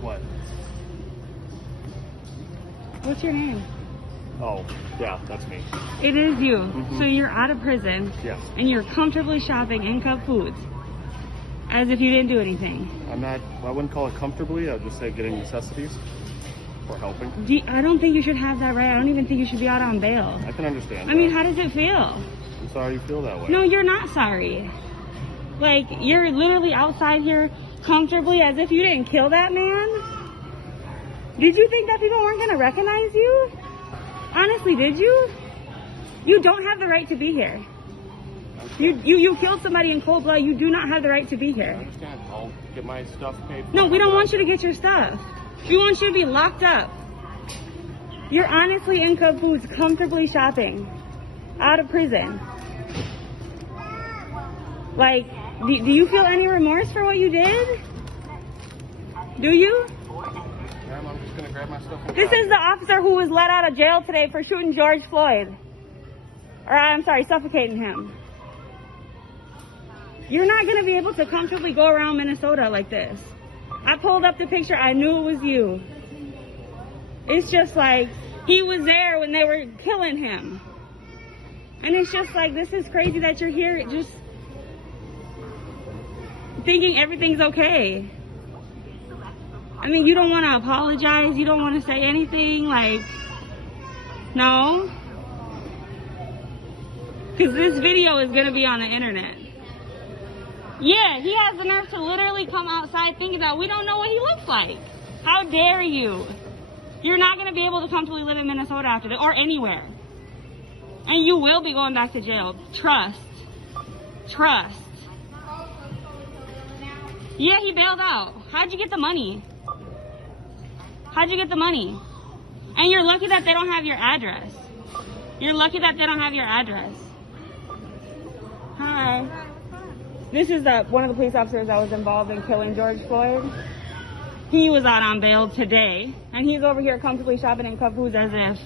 What? What's your name? Oh, yeah, that's me. It is you. So you're out of prison. Yes. And you're comfortably shopping in Cub Foods. As if you didn't do anything. I wouldn't call it comfortably. I would just say getting necessities or helping. I don't think you should have that right. I don't even think you should be out on bail. I can understand I mean, how does it feel? I'm sorry you feel that way. No, you're not sorry. Like, you're literally outside here comfortably as if you didn't kill that man. Did you think that people weren't going to recognize you? Honestly, did you? You don't have the right to be here. You killed somebody in cold blood. You do not have the right to be here. I understand. I'll get my stuff paid for. No, we don't want you to get your stuff. We want you to be locked up. You're honestly in Cub Foods comfortably shopping. Out of prison. Like, do you feel any remorse for what you did? Do you? Ma'am, I'm just gonna grab my stuff. This is the officer who was let out of jail today for shooting George Floyd. Or, I'm sorry, suffocating him. You're not gonna be able to comfortably go around Minnesota like this. I pulled up the picture, I knew it was you. It's just like, he was there when they were killing him. And it's just like, this is crazy that you're here just thinking everything's okay. I mean, you don't want to apologize, you don't want to say anything, like, no? Because this video is going to be on the internet. Yeah, he has the nerve to literally come outside thinking that we don't know what he looks like. How dare you? You're not going to be able to comfortably live in Minnesota after this, or anywhere. And you will be going back to jail. Trust. Trust. Yeah, he bailed out. How'd you get the money? How'd you get the money? And you're lucky that they don't have your address. You're lucky that they don't have your address. Hi. This is one of the police officers that was involved in killing George Floyd. He was out on bail today, and he's over here comfortably shopping in Cub Foods as if